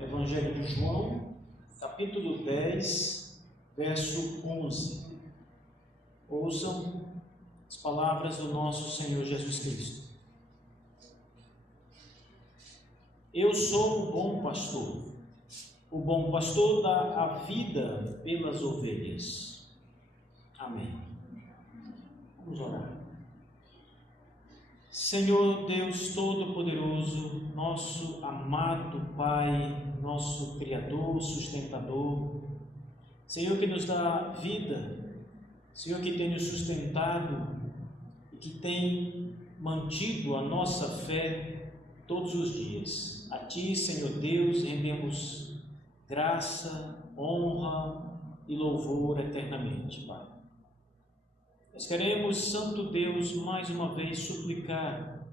Evangelho de João, capítulo 10, verso 11. Ouçam as palavras do nosso Senhor Jesus Cristo. Eu sou o bom pastor dá a vida pelas ovelhas. Amém. Vamos orar. Senhor Deus Todo-Poderoso, nosso amado Pai, nosso Criador, sustentador, Senhor que nos dá vida, Senhor que tem nos sustentado e que tem mantido a nossa fé todos os dias. A Ti, Senhor Deus, rendemos graça, honra e louvor eternamente, Pai. Nós queremos, Santo Deus, mais uma vez suplicar,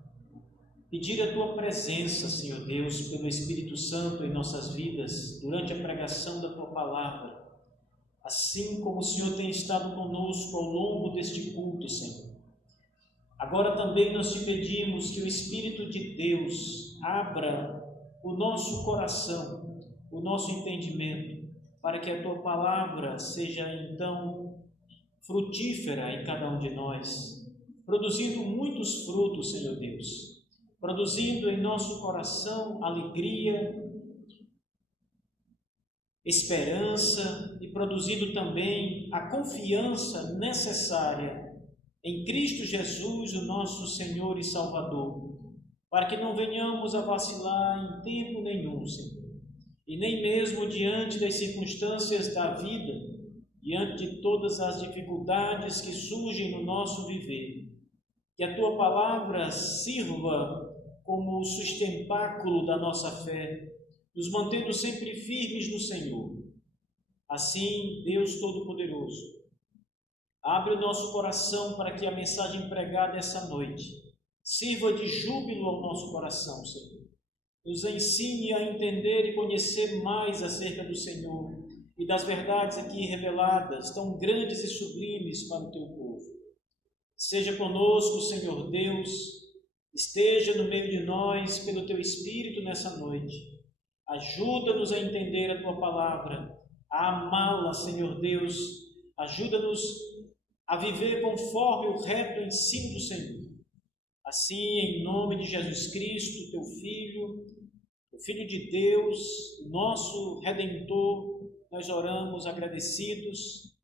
pedir a Tua presença, Senhor Deus, pelo Espírito Santo em nossas vidas, durante a pregação da Tua Palavra, assim como o Senhor tem estado conosco ao longo deste culto, Senhor. Agora também nós Te pedimos que o Espírito de Deus abra o nosso coração, o nosso entendimento, para que a Tua Palavra seja então frutífera em cada um de nós, produzindo muitos frutos, Senhor Deus, produzindo em nosso coração alegria, esperança e produzindo também a confiança necessária em Cristo Jesus, o nosso Senhor e Salvador, para que não venhamos a vacilar em tempo nenhum, Senhor, e nem mesmo diante das circunstâncias da vida, diante de todas as dificuldades que surgem no nosso viver, que a Tua Palavra sirva como o sustentáculo da nossa fé, nos mantendo sempre firmes no Senhor. Assim, Deus Todo-Poderoso, abre o nosso coração para que a mensagem pregada essa noite sirva de júbilo ao nosso coração, Senhor. Nos ensine a entender e conhecer mais acerca do Senhor e das verdades aqui reveladas, tão grandes e sublimes para o Teu povo. Seja conosco, Senhor Deus, esteja no meio de nós pelo Teu Espírito nessa noite. Ajuda-nos a entender a Tua Palavra, a amá-la, Senhor Deus. Ajuda-nos a viver conforme o reto ensino do Senhor. Assim, em nome de Jesus Cristo, Teu Filho, o Filho de Deus, nosso Redentor, nós oramos agradecidos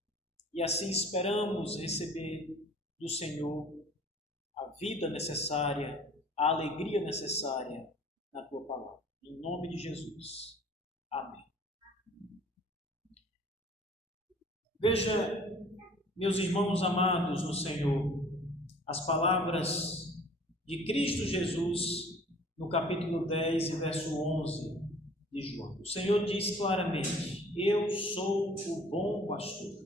e assim esperamos receber do Senhor a vida necessária, a alegria necessária na Tua Palavra. Em nome de Jesus. Amém. Veja, meus irmãos amados no Senhor, as palavras de Cristo Jesus no capítulo 10 e verso 11 de João. O Senhor diz claramente: eu sou o bom pastor,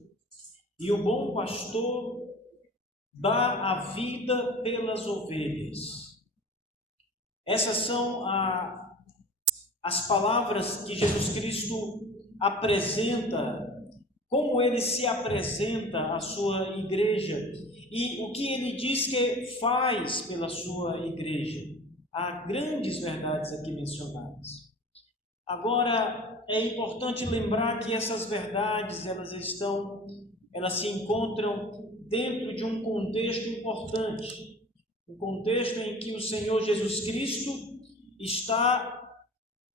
e o bom pastor dá a vida pelas ovelhas. Essas são as palavras que Jesus Cristo apresenta, como Ele se apresenta à sua igreja e o que Ele diz que faz pela sua igreja. Há grandes verdades aqui mencionadas. Agora, é importante lembrar que essas verdades, elas se encontram dentro de um contexto importante, um contexto em que o Senhor Jesus Cristo está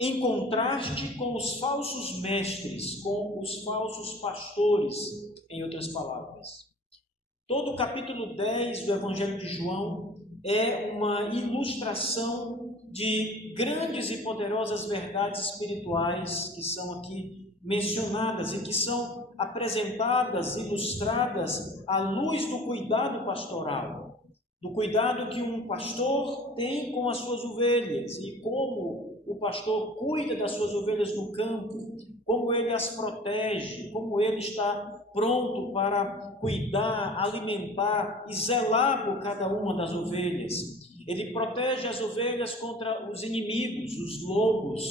em contraste com os falsos mestres, com os falsos pastores, em outras palavras. Todo o capítulo 10 do Evangelho de João é uma ilustração de grandes e poderosas verdades espirituais que são aqui mencionadas e que são apresentadas, ilustradas à luz do cuidado pastoral, do cuidado que um pastor tem com as suas ovelhas e como o pastor cuida das suas ovelhas no campo, como ele as protege, como ele está pronto para cuidar, alimentar e zelar por cada uma das ovelhas. Ele protege as ovelhas contra os inimigos, os lobos,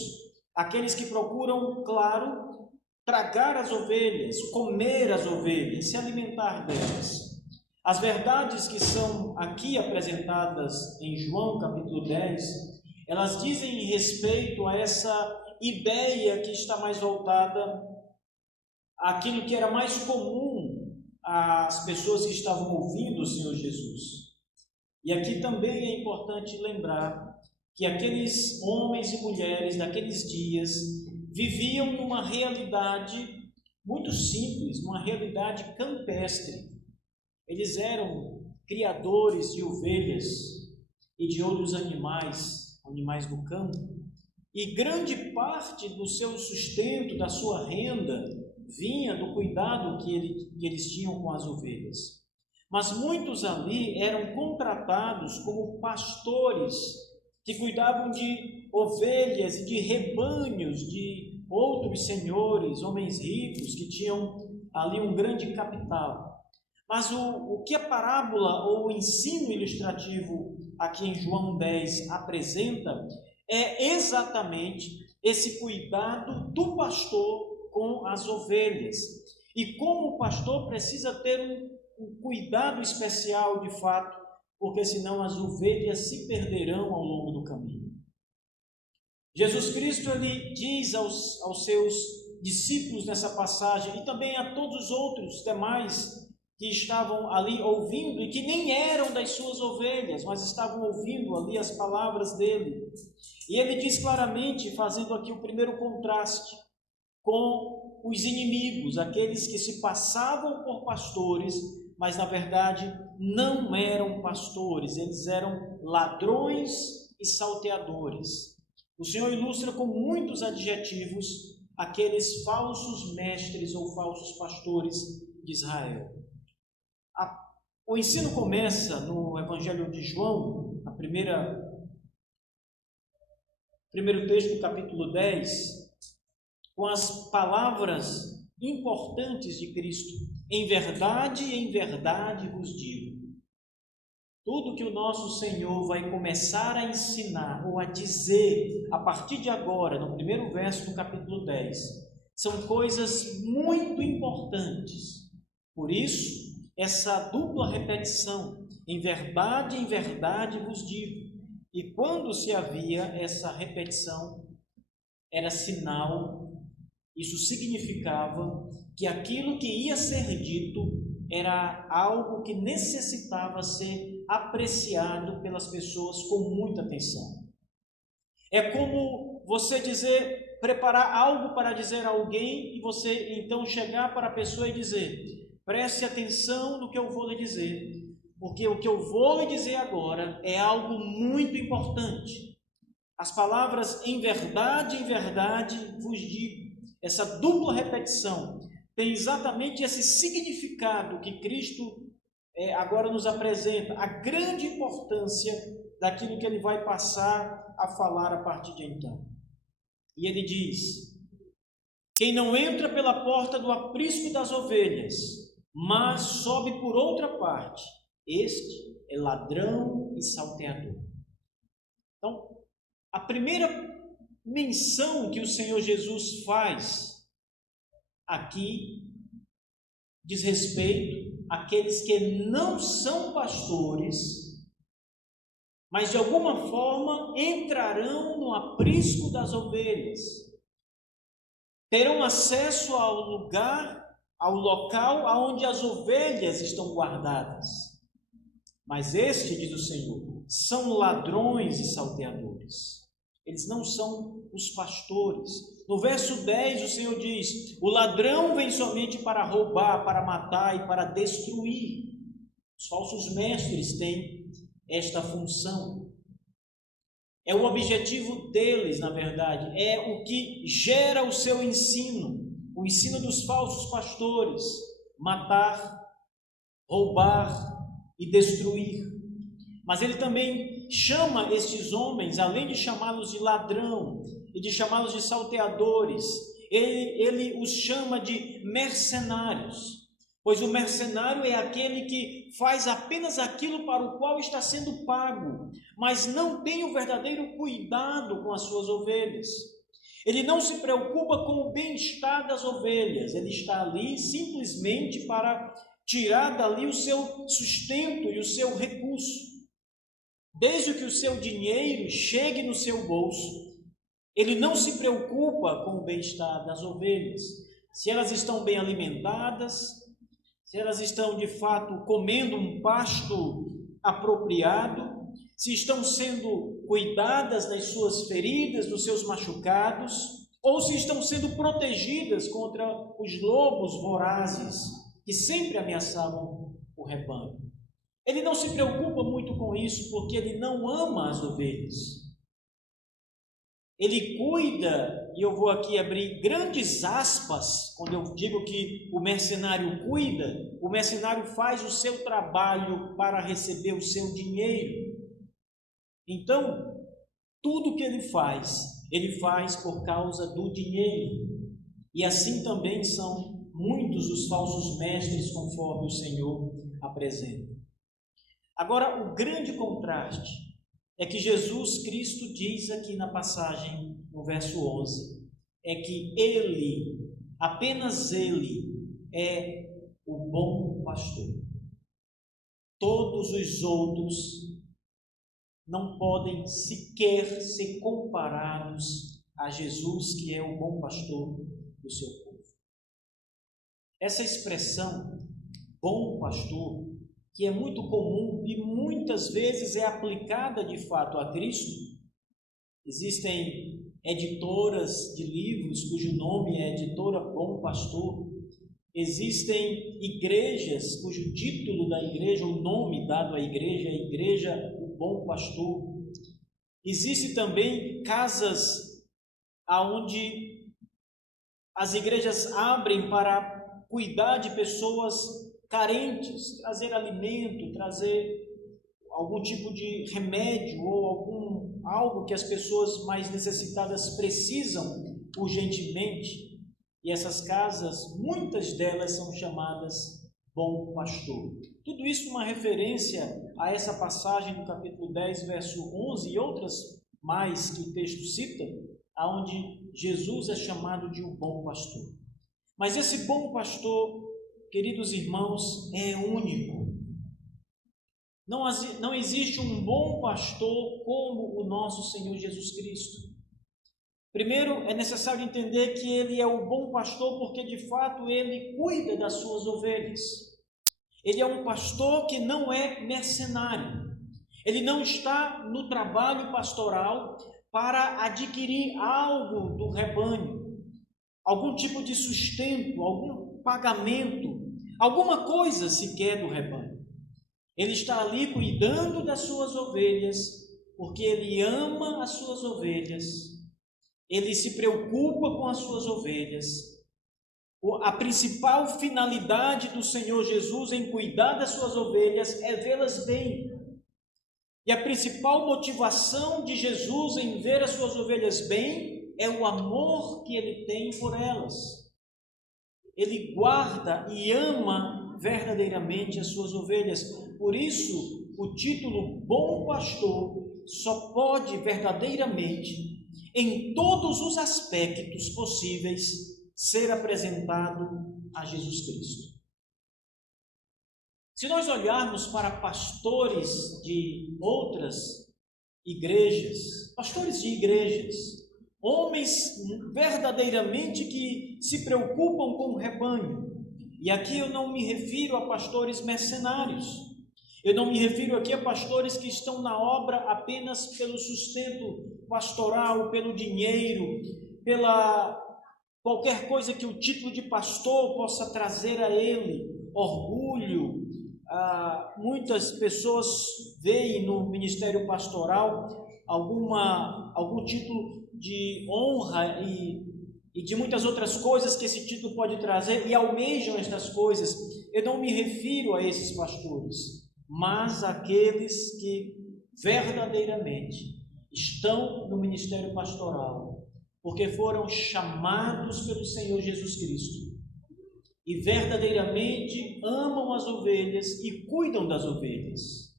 aqueles que procuram, claro, tragar as ovelhas, comer as ovelhas, se alimentar delas. As verdades que são aqui apresentadas em João capítulo 10, elas dizem respeito a essa ideia que está mais voltada àquilo que era mais comum às pessoas que estavam ouvindo o Senhor Jesus. E aqui também é importante lembrar que aqueles homens e mulheres daqueles dias viviam numa realidade muito simples, numa realidade campestre. Eles eram criadores de ovelhas e de outros animais do campo, e grande parte do seu sustento, da sua renda, vinha do cuidado que eles tinham com as ovelhas. Mas muitos ali eram contratados como pastores que cuidavam de ovelhas e de rebanhos de outros senhores, homens ricos que tinham ali um grande capital. Mas o que a parábola ou o ensino ilustrativo aqui em João 10 apresenta é exatamente esse cuidado do pastor com as ovelhas. E como o pastor precisa ter um cuidado especial de fato, porque senão as ovelhas se perderão ao longo do caminho. Jesus Cristo ele diz aos seus discípulos nessa passagem, e também a todos os outros demais que estavam ali ouvindo e que nem eram das suas ovelhas, mas estavam ouvindo ali as palavras dele. E ele diz claramente, fazendo aqui o primeiro contraste com os inimigos, aqueles que se passavam por pastores, mas na verdade não eram pastores, eles eram ladrões e salteadores. O Senhor ilustra com muitos adjetivos aqueles falsos mestres ou falsos pastores de Israel. O ensino começa no Evangelho de João, primeiro texto do capítulo 10, com as palavras importantes de Cristo. Em verdade vos digo. Tudo que o nosso Senhor vai começar a ensinar ou a dizer a partir de agora, no primeiro verso do capítulo 10, são coisas muito importantes. Por isso, essa dupla repetição, em verdade vos digo. E quando se havia essa repetição, era sinal, isso significava que aquilo que ia ser dito era algo que necessitava ser apreciado pelas pessoas com muita atenção. É como você preparar algo para dizer a alguém e você então chegar para a pessoa e dizer: preste atenção no que eu vou lhe dizer, porque o que eu vou lhe dizer agora é algo muito importante. As palavras em verdade vos digo, essa dupla repetição tem exatamente esse significado que Cristo agora nos apresenta, a grande importância daquilo que ele vai passar a falar a partir de então. E ele diz: quem não entra pela porta do aprisco das ovelhas, mas sobe por outra parte, este é ladrão e salteador. Então, a primeira menção que o Senhor Jesus faz aqui diz respeito àqueles que não são pastores, mas de alguma forma entrarão no aprisco das ovelhas, terão acesso ao lugar, ao local onde as ovelhas estão guardadas. Mas este, diz o Senhor, são ladrões e salteadores. Eles não são os pastores. No verso 10 o Senhor diz: o ladrão vem somente para roubar, para matar e para destruir. Os falsos mestres têm esta função. É o objetivo deles, na verdade, é o que gera o seu ensino. O ensino dos falsos pastores: matar, roubar e destruir. Mas ele também chama estes homens, além de chamá-los de ladrão e de chamá-los de salteadores, ele os chama de mercenários. Pois o mercenário é aquele que faz apenas aquilo para o qual está sendo pago, mas não tem o verdadeiro cuidado com as suas ovelhas. Ele não se preocupa com o bem-estar das ovelhas, ele está ali simplesmente para tirar dali o seu sustento e o seu recurso. Desde que o seu dinheiro chegue no seu bolso, Ele não se preocupa com o bem-estar das ovelhas, se elas estão bem alimentadas, se elas estão de fato comendo um pasto apropriado, se estão sendo cuidadas das suas feridas, dos seus machucados, ou se estão sendo protegidas contra os lobos vorazes que sempre ameaçavam o rebanho. Ele não se preocupa muito com isso, porque ele não ama as ovelhas. Ele cuida, e eu vou aqui abrir grandes aspas, quando eu digo que o mercenário cuida, o mercenário faz o seu trabalho para receber o seu dinheiro. Então, tudo que ele faz por causa do dinheiro. E assim também são muitos os falsos mestres, conforme o Senhor apresenta. Agora, o grande contraste é que Jesus Cristo diz aqui na passagem, no verso 11, é que Ele, apenas Ele, é o bom pastor. Todos os outros não podem sequer ser comparados a Jesus, que é o bom pastor do seu povo. Essa expressão, bom pastor, que é muito comum e muitas vezes é aplicada de fato a Cristo. Existem editoras de livros cujo nome é Editora Bom Pastor. Existem igrejas cujo título da igreja, o nome dado à igreja, é Igreja o Bom Pastor. Existem também casas onde as igrejas abrem para cuidar de pessoas carentes, trazer alimento, trazer algum tipo de remédio ou algo que as pessoas mais necessitadas precisam urgentemente. E essas casas, muitas delas são chamadas Bom Pastor. Tudo isso uma referência a essa passagem do capítulo 10, verso 11 e outras mais que o texto cita, onde Jesus é chamado de o Bom Pastor. Mas esse Bom Pastor, queridos irmãos, é único. Não existe um bom pastor como o nosso Senhor Jesus Cristo. Primeiro, é necessário entender que Ele é o bom pastor porque, de fato, Ele cuida das suas ovelhas. Ele é um pastor que não é mercenário. Ele não está no trabalho pastoral para adquirir algo do rebanho, algum tipo de sustento, algum pagamento, alguma coisa sequer do rebanho. Ele está ali cuidando das suas ovelhas, porque Ele ama as suas ovelhas, Ele se preocupa com as suas ovelhas. A principal finalidade do Senhor Jesus em cuidar das suas ovelhas é vê-las bem. E a principal motivação de Jesus em ver as suas ovelhas bem é o amor que Ele tem por elas. Ele guarda e ama verdadeiramente as suas ovelhas. Por isso, o título Bom Pastor só pode verdadeiramente, em todos os aspectos possíveis, ser apresentado a Jesus Cristo. Se nós olharmos para pastores de outras igrejas, homens verdadeiramente que se preocupam com o rebanho, e aqui eu não me refiro a pastores mercenários, eu não me refiro aqui a pastores que estão na obra apenas pelo sustento pastoral, pelo dinheiro, pela qualquer coisa que o título de pastor possa trazer a ele, orgulho. Muitas pessoas veem no ministério pastoral algum título de honra e de muitas outras coisas que esse título pode trazer e almejam estas coisas. Eu não me refiro a esses pastores, mas àqueles que verdadeiramente estão no ministério pastoral, porque foram chamados pelo Senhor Jesus Cristo e verdadeiramente amam as ovelhas e cuidam das ovelhas,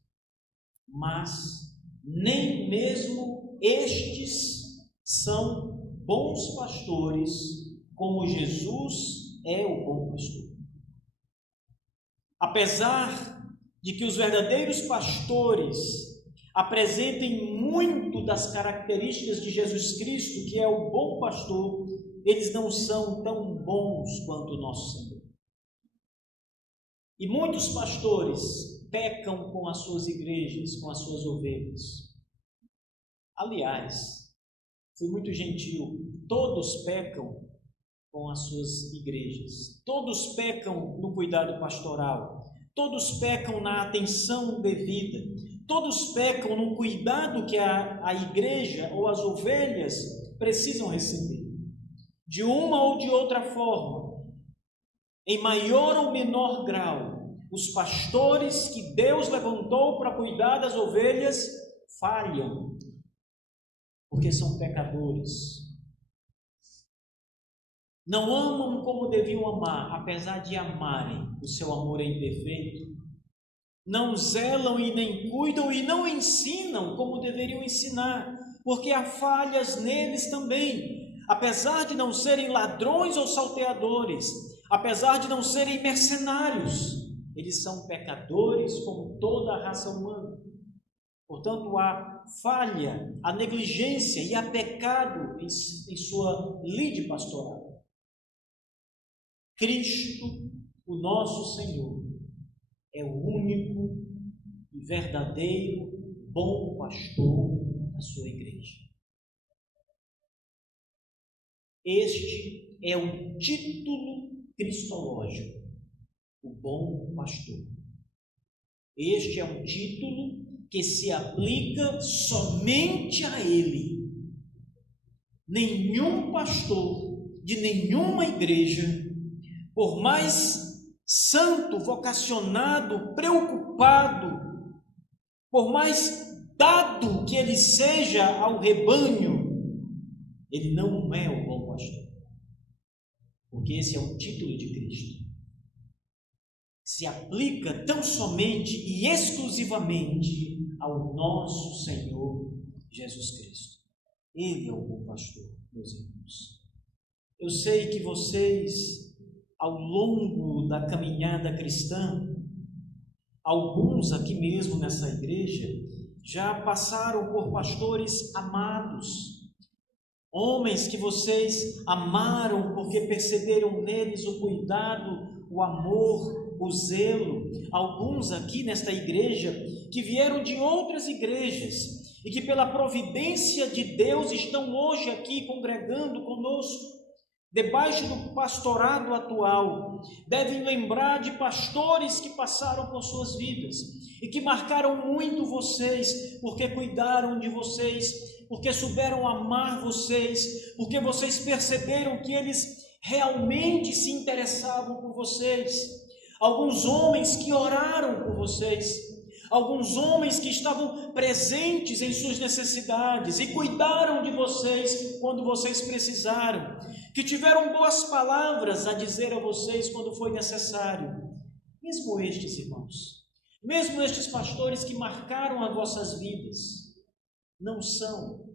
mas nem mesmo estes são bons pastores como Jesus é o bom pastor. Apesar de que os verdadeiros pastores, apresentem muito das características de Jesus Cristo, que é o bom pastor, eles não são tão bons quanto o nosso Senhor. E muitos pastores pecam com as suas igrejas, com as suas ovelhas. Aliás, fui muito gentil, todos pecam com as suas igrejas, todos pecam no cuidado pastoral, todos pecam na atenção devida, todos pecam no cuidado que a igreja ou as ovelhas precisam receber, de uma ou de outra forma, em maior ou menor grau. Os pastores que Deus levantou para cuidar das ovelhas falham, porque são pecadores. Não amam como deviam amar, apesar de amarem, o seu amor é imperfeito. Não zelam e nem cuidam e não ensinam como deveriam ensinar, porque há falhas neles também. Apesar de não serem ladrões ou salteadores, apesar de não serem mercenários, eles são pecadores como toda a raça humana. Portanto, há falha, há negligência e há pecado em sua lide pastoral. Cristo, o nosso Senhor, é o único e verdadeiro bom pastor da sua igreja. Este é o título cristológico, o bom pastor. Este é um título que se aplica somente a ele. Nenhum pastor de nenhuma igreja, por mais santo, vocacionado, preocupado, por mais dado que ele seja ao rebanho, ele não é o bom pastor, porque esse é o título de Cristo. Se aplica tão somente e exclusivamente ao nosso Senhor Jesus Cristo. Ele é o bom pastor, meus irmãos. Eu sei que vocês, ao longo da caminhada cristã, alguns aqui mesmo nessa igreja, já passaram por pastores amados, homens que vocês amaram porque perceberam neles o cuidado, o amor, o zelo. Alguns aqui nesta igreja que vieram de outras igrejas e que pela providência de Deus estão hoje aqui congregando conosco, debaixo do pastorado atual, devem lembrar de pastores que passaram por suas vidas e que marcaram muito vocês, porque cuidaram de vocês, porque souberam amar vocês, porque vocês perceberam que eles realmente se interessavam por vocês. Alguns homens que oraram por vocês, alguns homens que estavam presentes em suas necessidades e cuidaram de vocês quando vocês precisaram, que tiveram boas palavras a dizer a vocês quando foi necessário. Mesmo estes irmãos, mesmo estes pastores que marcaram as vossas vidas, não são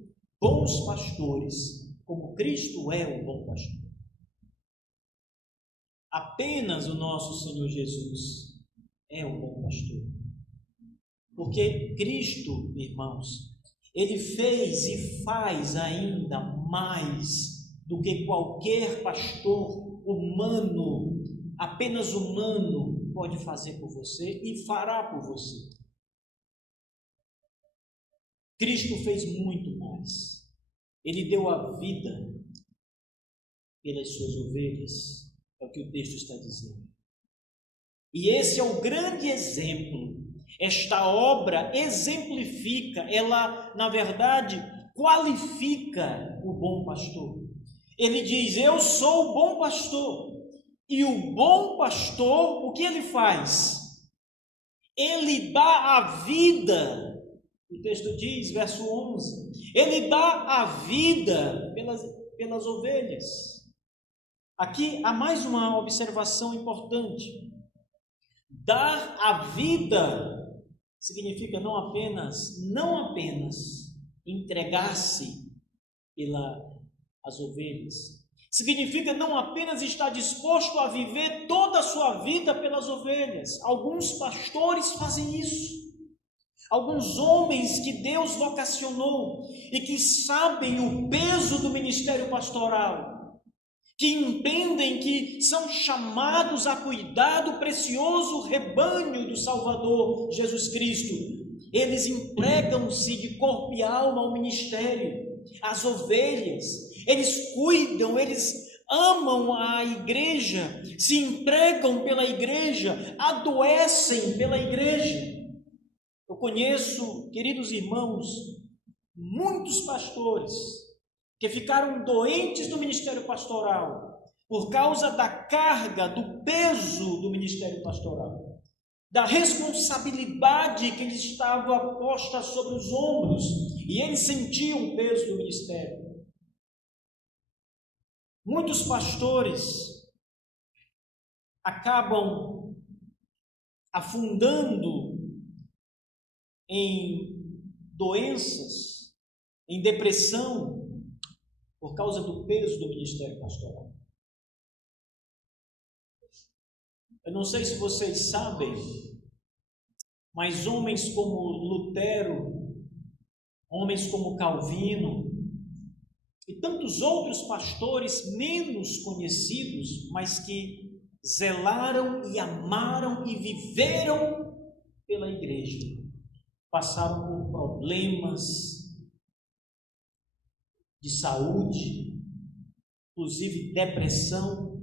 bons pastores como Cristo é o bom pastor. Apenas o nosso Senhor Jesus é o bom pastor. Porque Cristo, irmãos, Ele fez e faz ainda mais do que qualquer pastor humano, apenas humano, pode fazer por você e fará por você. Cristo fez muito mais. Ele deu a vida pelas suas ovelhas, é o que o texto está dizendo. E esse é o grande exemplo. Esta obra exemplifica, ela, na verdade, qualifica o bom pastor. Ele diz: eu sou o bom pastor. E o bom pastor, o que ele faz? Ele dá a vida. O texto diz, verso 11, ele dá a vida pelas ovelhas. Aqui há mais uma observação importante. Dar a vida significa não apenas entregar-se pelas ovelhas. Significa não apenas estar disposto a viver toda a sua vida pelas ovelhas. Alguns pastores fazem isso. alguns homens que Deus vocacionou e que sabem o peso do ministério pastoral, que entendem que são chamados a cuidar do precioso rebanho do Salvador Jesus Cristo. Eles entregam-se de corpo e alma ao ministério, às ovelhas, eles cuidam, eles amam a igreja, se entregam pela igreja, adoecem pela igreja. Eu conheço, queridos irmãos, muitos pastores que ficaram doentes no ministério pastoral por causa da carga, do peso do ministério pastoral, da responsabilidade que lhes estava posta sobre os ombros, e eles sentiam o peso do ministério. Muitos pastores acabam afundando em doenças, em depressão, por causa do peso do ministério pastoral. Eu não sei se vocês sabem, mas homens como Lutero, homens como Calvino e tantos outros pastores menos conhecidos, mas que zelaram e amaram e viveram pela igreja, passaram por problemas de saúde, inclusive depressão,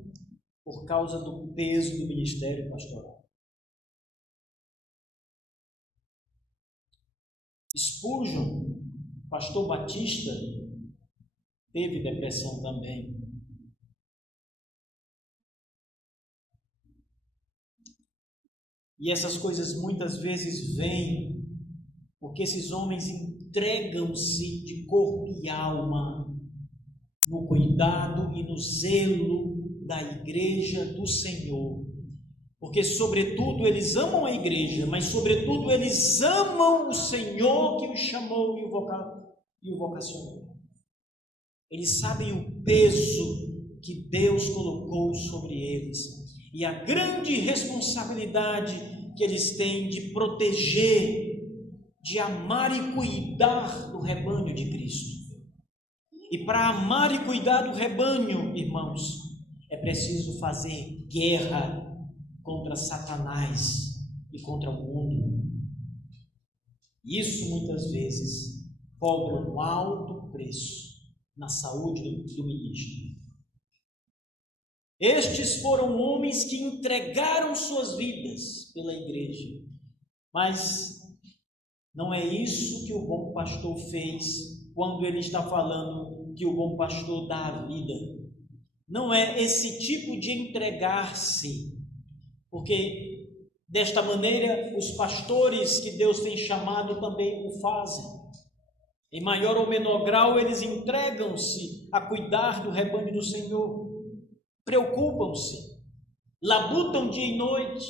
por causa do peso do ministério pastoral. Spurgeon, pastor batista, teve depressão também. E essas coisas muitas vezes vêm porque esses homens entregam-se de corpo e alma no cuidado e no zelo da igreja do Senhor. Porque, sobretudo, eles amam a igreja, mas, sobretudo, eles amam o Senhor que os chamou e o vocacionou. Eles sabem o peso que Deus colocou sobre eles e a grande responsabilidade que eles têm de proteger, de amar e cuidar do rebanho de Cristo. E para amar e cuidar do rebanho, irmãos, é preciso fazer guerra contra Satanás e contra o mundo. Isso muitas vezes cobra um alto preço na saúde do ministro. Estes foram homens que entregaram suas vidas pela igreja, mas não é isso que o bom pastor fez quando ele está falando que o bom pastor dá a vida. Não é esse tipo de entregar-se, porque desta maneira os pastores que Deus tem chamado também o fazem. Em maior ou menor grau, eles entregam-se a cuidar do rebanho do Senhor, preocupam-se, labutam dia e noite,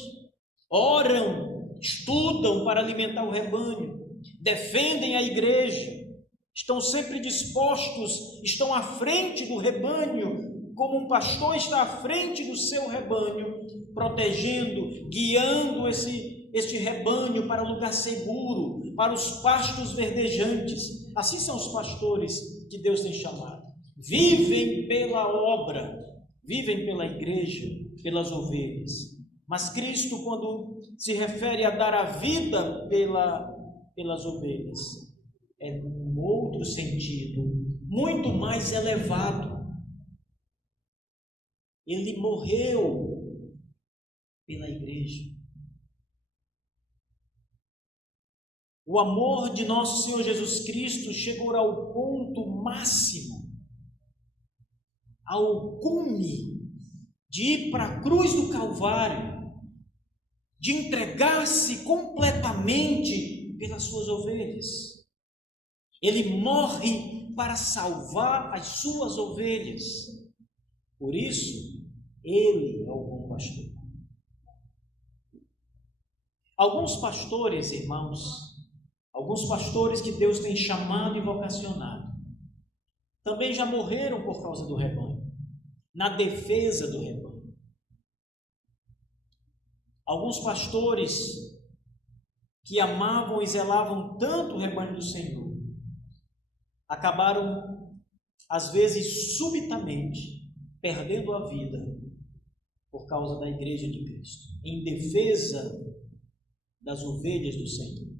oram, estudam para alimentar o rebanho, defendem a igreja, estão sempre dispostos, estão à frente do rebanho, como um pastor está à frente do seu rebanho, protegendo, guiando este rebanho para o lugar seguro, para os pastos verdejantes. Assim são os pastores que Deus tem chamado. Vivem pela obra, vivem pela igreja, pelas ovelhas. Mas Cristo, quando se refere a dar a vida pelas ovelhas, é num outro sentido, muito mais elevado. Ele morreu pela igreja. O amor de nosso Senhor Jesus Cristo chegou ao ponto máximo, ao cume, de ir para a cruz do Calvário, de entregar-se completamente pelas suas ovelhas. Ele morre para salvar as suas ovelhas. Por isso, ele é o bom pastor. Alguns pastores, irmãos, alguns pastores que Deus tem chamado e vocacionado, também já morreram por causa do rebanho, na defesa do rebanho. Alguns pastores que amavam e zelavam tanto o rebanho do Senhor, acabaram, às vezes, subitamente, perdendo a vida por causa da igreja de Cristo, em defesa das ovelhas do Senhor.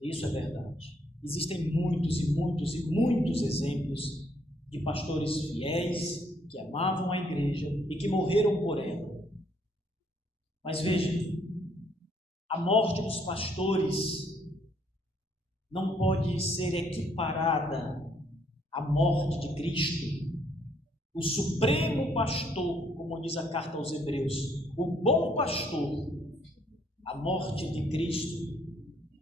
Isso é verdade. Existem muitos e muitos e muitos exemplos de pastores fiéis que amavam a igreja e que morreram por ela. Mas veja, a morte dos pastores não pode ser equiparada à morte de Cristo. O supremo pastor, como diz a carta aos Hebreus, o bom pastor, a morte de Cristo,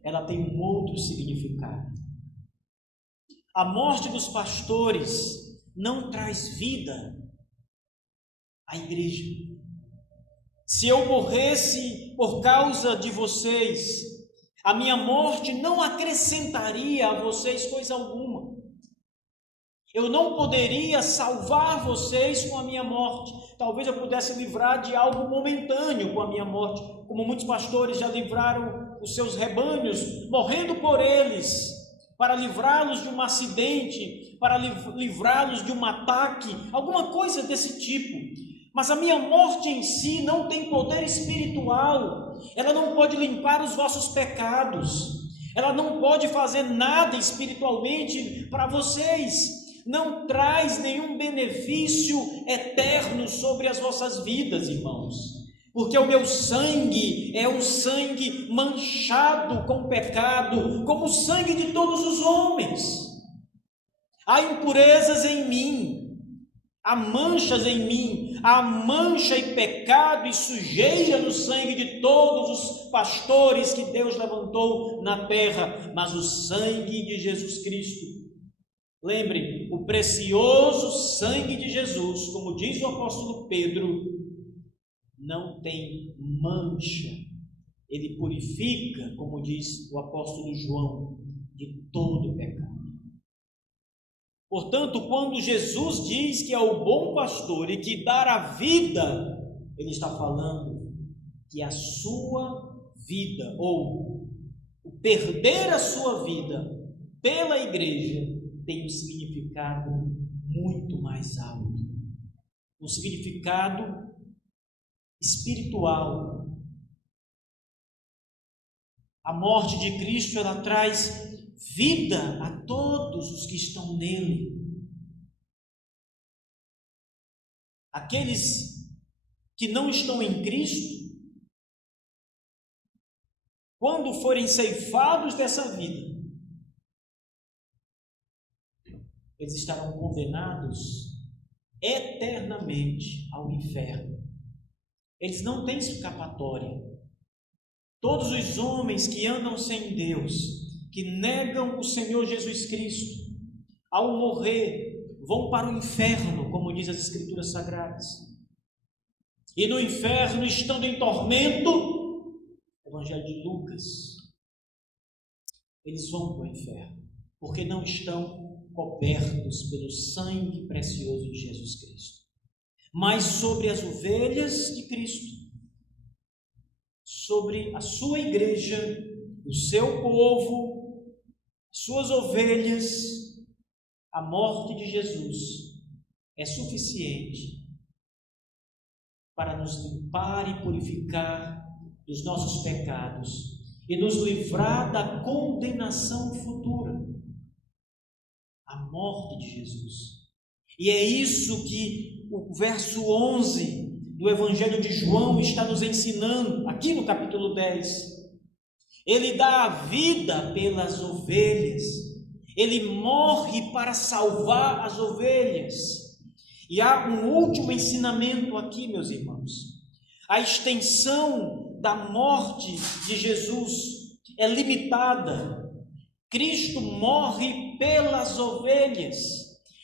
ela tem um outro significado. A morte dos pastores não traz vida à igreja. Se eu morresse por causa de vocês, a minha morte não acrescentaria a vocês coisa alguma. Eu não poderia salvar vocês com a minha morte. Talvez eu pudesse livrar de algo momentâneo com a minha morte, como muitos pastores já livraram os seus rebanhos, morrendo por eles, para livrá-los de um acidente, para livrá-los de um ataque, alguma coisa desse tipo. Mas a minha morte em si não tem poder espiritual, ela não pode limpar os vossos pecados, ela não pode fazer nada espiritualmente para vocês, não traz nenhum benefício eterno sobre as vossas vidas, irmãos, porque o meu sangue é um sangue manchado com pecado, como o sangue de todos os homens. Há impurezas em mim, há manchas em mim, há mancha e pecado e sujeira no sangue de todos os pastores que Deus levantou na terra, mas o sangue de Jesus Cristo, lembre, o precioso sangue de Jesus, como diz o apóstolo Pedro, não tem mancha, ele purifica, como diz o apóstolo João, de todo pecado. Portanto, quando Jesus diz que é o bom pastor e que dá a vida, ele está falando que a sua vida, ou o perder a sua vida pela igreja, tem um significado muito mais alto, um significado espiritual. A morte de Cristo, ela traz vida a todos os que estão nele. Aqueles que não estão em Cristo, quando forem ceifados dessa vida, eles estarão condenados eternamente ao inferno. Eles não têm escapatória. Todos os homens que andam sem Deus, que negam o Senhor Jesus Cristo, ao morrer, vão para o inferno, como diz as Escrituras Sagradas. E no inferno, estando em tormento, Evangelho de Lucas, eles vão para o inferno, porque não estão cobertos pelo sangue precioso de Jesus Cristo. Mas sobre as ovelhas de Cristo, sobre a sua igreja, o seu povo, suas ovelhas, a morte de Jesus é suficiente para nos limpar e purificar dos nossos pecados e nos livrar da condenação futura. A morte de Jesus. E é isso que o verso 11 do Evangelho de João está nos ensinando, aqui no capítulo 10. Ele dá a vida pelas ovelhas, ele morre para salvar as ovelhas. E há um último ensinamento aqui, meus irmãos. A extensão da morte de Jesus é limitada. Cristo morre pelas ovelhas,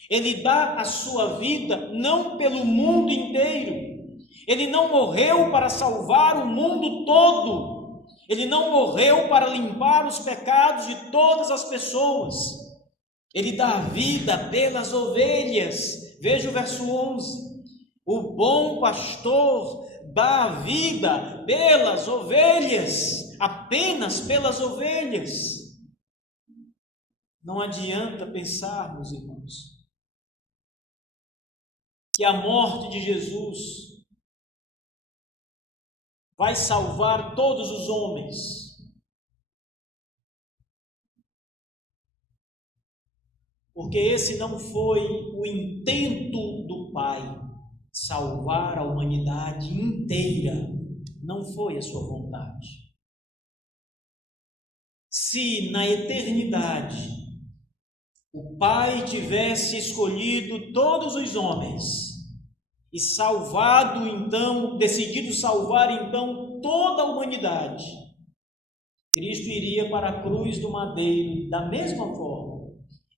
ele dá a sua vida não pelo mundo inteiro, ele não morreu para salvar o mundo todo, ele não morreu para limpar os pecados de todas as pessoas, ele dá a vida pelas ovelhas. Veja o verso 11, O bom pastor dá a vida pelas ovelhas, apenas pelas ovelhas. Não adianta pensarmos, irmãos, que a morte de Jesus vai salvar todos os homens. Porque esse não foi o intento do Pai, salvar a humanidade inteira. Não foi a sua vontade. Se na eternidade o Pai tivesse escolhido todos os homens e salvado então, decidido salvar então toda a humanidade, Cristo iria para a cruz do madeiro da mesma forma.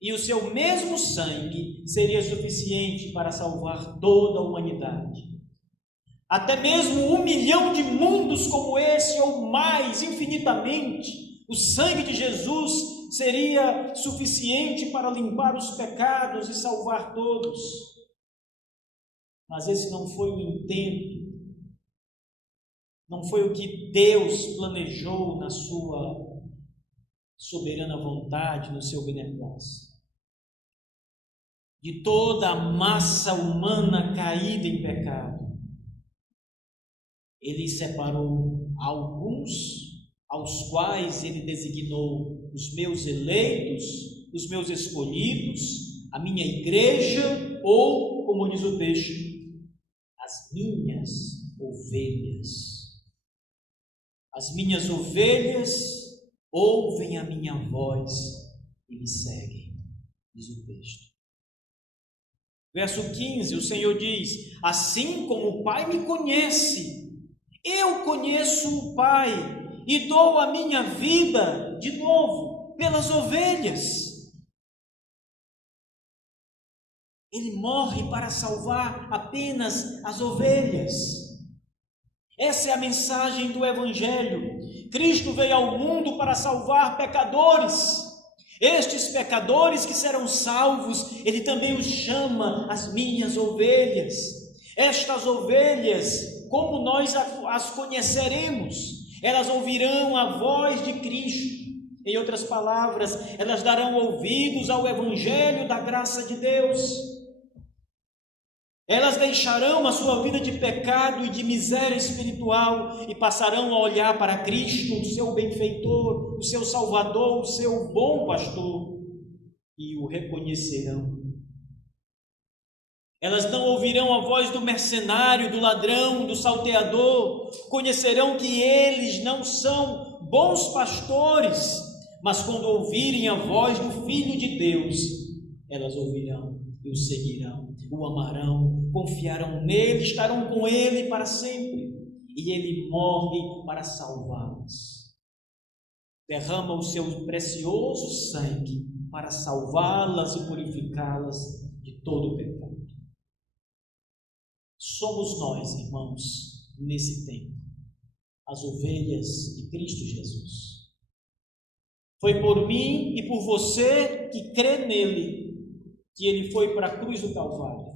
E o seu mesmo sangue seria suficiente para salvar toda a humanidade. Até mesmo 1 milhão de mundos como esse, ou mais, infinitamente, o sangue de Jesus seria suficiente para limpar os pecados e salvar todos. Mas esse não foi o intento, não foi o que Deus planejou na sua soberana vontade, no seu beneplácito. De toda a massa humana caída em pecado, Ele separou alguns, aos quais Ele designou os meus eleitos, os meus escolhidos, a minha igreja, ou, como diz o texto, as minhas ovelhas. As minhas ovelhas ouvem a minha voz e me seguem, diz o texto. Verso 15, o Senhor diz: assim como o Pai me conhece, eu conheço o Pai e dou a minha vida, de novo, pelas ovelhas. Ele morre para salvar apenas as ovelhas. Essa é a mensagem do Evangelho. Cristo veio ao mundo para salvar pecadores. Estes pecadores que serão salvos, Ele também os chama as minhas ovelhas. Estas ovelhas, como nós as conheceremos? Elas ouvirão a voz de Cristo. Em outras palavras, elas darão ouvidos ao Evangelho da graça de Deus. Elas deixarão a sua vida de pecado e de miséria espiritual e passarão a olhar para Cristo, o seu benfeitor, o seu Salvador, o seu bom pastor, e o reconhecerão. Elas não ouvirão a voz do mercenário, do ladrão, do salteador, conhecerão que eles não são bons pastores, mas quando ouvirem a voz do Filho de Deus, elas ouvirão e o seguirão, o amarão, confiarão nele, estarão com ele para sempre, e ele morre para salvá-las. Derrama o seu precioso sangue para salvá-las e purificá-las de todo o pecado. Somos nós, irmãos, nesse tempo, as ovelhas de Cristo Jesus. Foi por mim e por você que crê nele que ele foi para a cruz do Calvário.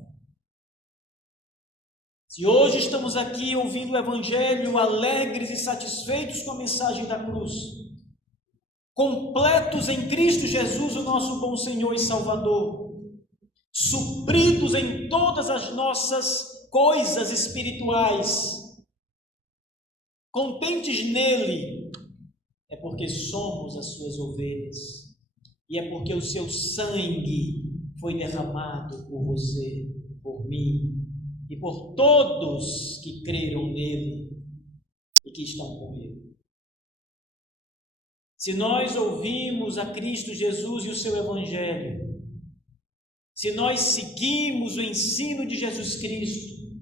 Se hoje estamos aqui ouvindo o Evangelho, alegres e satisfeitos com a mensagem da cruz, completos em Cristo Jesus, o nosso bom Senhor e Salvador, supridos em todas as nossas coisas espirituais, contentes nele, é porque somos as suas ovelhas, e é porque o seu sangue foi derramado por você, por mim, e por todos que creram nele e que estão com ele. Se nós ouvimos a Cristo Jesus e o seu Evangelho, se nós seguimos o ensino de Jesus Cristo,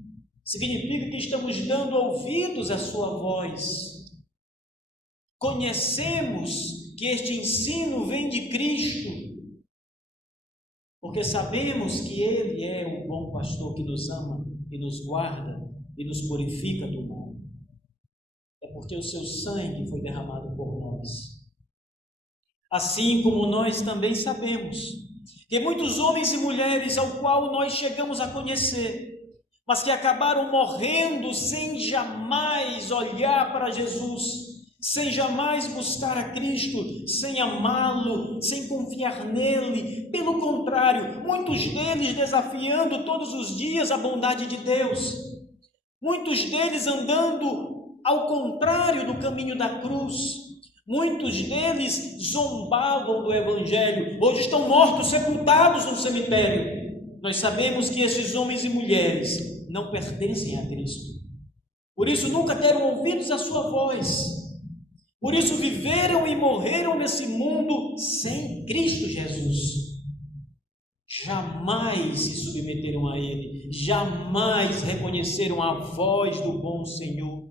significa que estamos dando ouvidos à sua voz. Conhecemos que este ensino vem de Cristo, porque sabemos que Ele é o bom pastor que nos ama e nos guarda e nos purifica do mal. É porque o seu sangue foi derramado por nós. Assim como nós também sabemos que muitos homens e mulheres ao qual nós chegamos a conhecer, mas que acabaram morrendo sem jamais olhar para Jesus, sem jamais buscar a Cristo, sem amá-lo, sem confiar nele. Pelo contrário, muitos deles desafiando todos os dias a bondade de Deus, muitos deles andando ao contrário do caminho da cruz, muitos deles zombavam do Evangelho, hoje estão mortos, sepultados no cemitério. Nós sabemos que esses homens e mulheres não pertencem a Cristo, por isso nunca deram ouvidos à sua voz, por isso viveram e morreram nesse mundo sem Cristo Jesus. Jamais se submeteram a Ele, jamais reconheceram a voz do bom Senhor.